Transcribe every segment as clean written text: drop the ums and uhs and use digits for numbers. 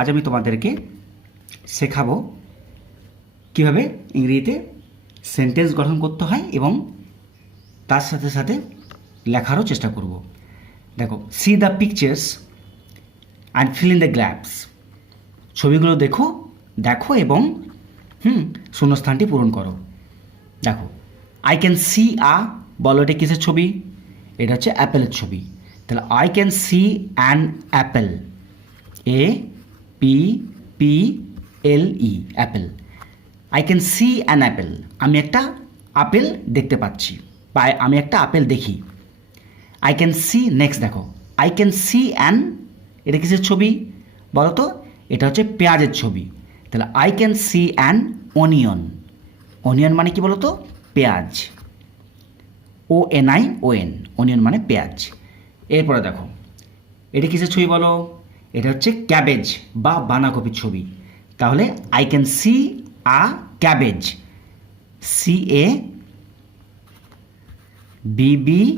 আজ আমি তোমাদেরকে শেখাবো কিভাবে ইংরেজিতে সেন্টেন্স গঠন করতে হয় এবং তার সাথে সাথে লেখারও চেষ্টা করব। দেখো, C the pictures and fill in the gaps. ছবিগুলো দেখো এবং শূন্যস্থানটি পূরণ করো। দেখো, আই ক্যান সি বলো এটা কিসের ছবি? এটা হচ্ছে অ্যাপেলের ছবি। তাহলে I can C an Apple, APPLE, Apple. I can C an Apple, আমি একটা আপেল দেখতে পাচ্ছি বা আমি একটা আপেল দেখি। আই ক্যান সি, নেক্সট দেখো, আই ক্যান সি অ্যান, এটা কিসের ছবি বলো তো? এটা হচ্ছে পেঁয়াজের ছবি। তাহলে I can C an onion. Onion মানে কি বলো তো? পেঁয়াজ, ONION, অনিয়ন মানে পেঁয়াজ। এরপরে দেখো, এটা কিসের ছবি বলো? এটা হচ্ছে ক্যাবেজ বা বাঁধাকপির ছবি। তাহলে I can see a cabbage, CABBAGE,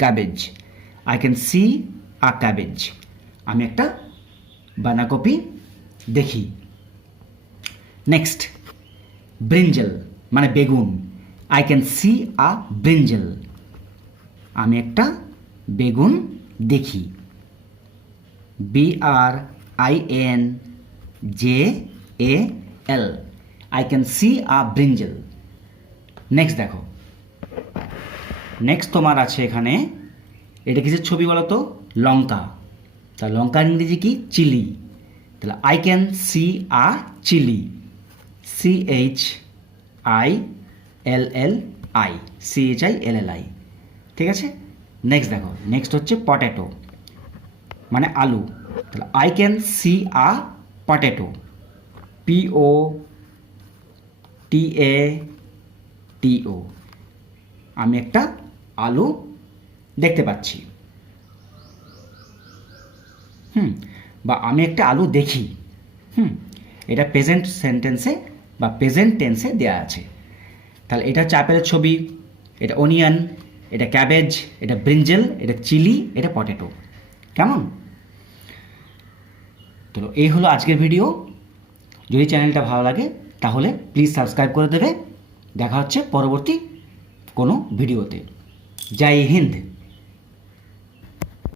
cabbage. I can see a cabbage, আমি একটা বাঁধাকপি দেখি। নেক্সট, ব্রিঞ্জল মানে বেগুন। I can see a brinjal, আমি একটা বেগুন দেখি। BRINJAL, I can see a brinjal. Next দেখো, নেক্সট তোমার আছে এখানে, এটা কিসের ছবি বলো তো? লঙ্কা। তা লঙ্কার ইংরেজি কি? চিলি। তাহলে I can see a chilli, CHILLI, ঠিক আছে? নেক্সট দেখো, নেক্সট হচ্ছে পটেটো মানে আলু। তাহলে I can see a potato, POTATO, আমি একটা আলু দেখতে পাচ্ছি। বা আমি একটা আলু দেখি। এটা প্রেজেন্ট সেন্টেন্সে বা প্রেজেন্ট টেন্সে দেওয়া আছে। তাহলে এটা হচ্ছে আপেলের ছবি, এটা অনিয়ন, এটা ক্যাবেজ, এটা ব্রিঞ্জেল, এটা চিলি, এটা পটেটো। কেমন? তো এই হলো আজকের ভিডিও। যদি চ্যানেলটা ভালো লাগে তাহলে প্লিজ সাবস্ক্রাইব করে দেবে। দেখা হচ্ছে পরবর্তী কোনো ভিডিওতে। জয় হিন্দ।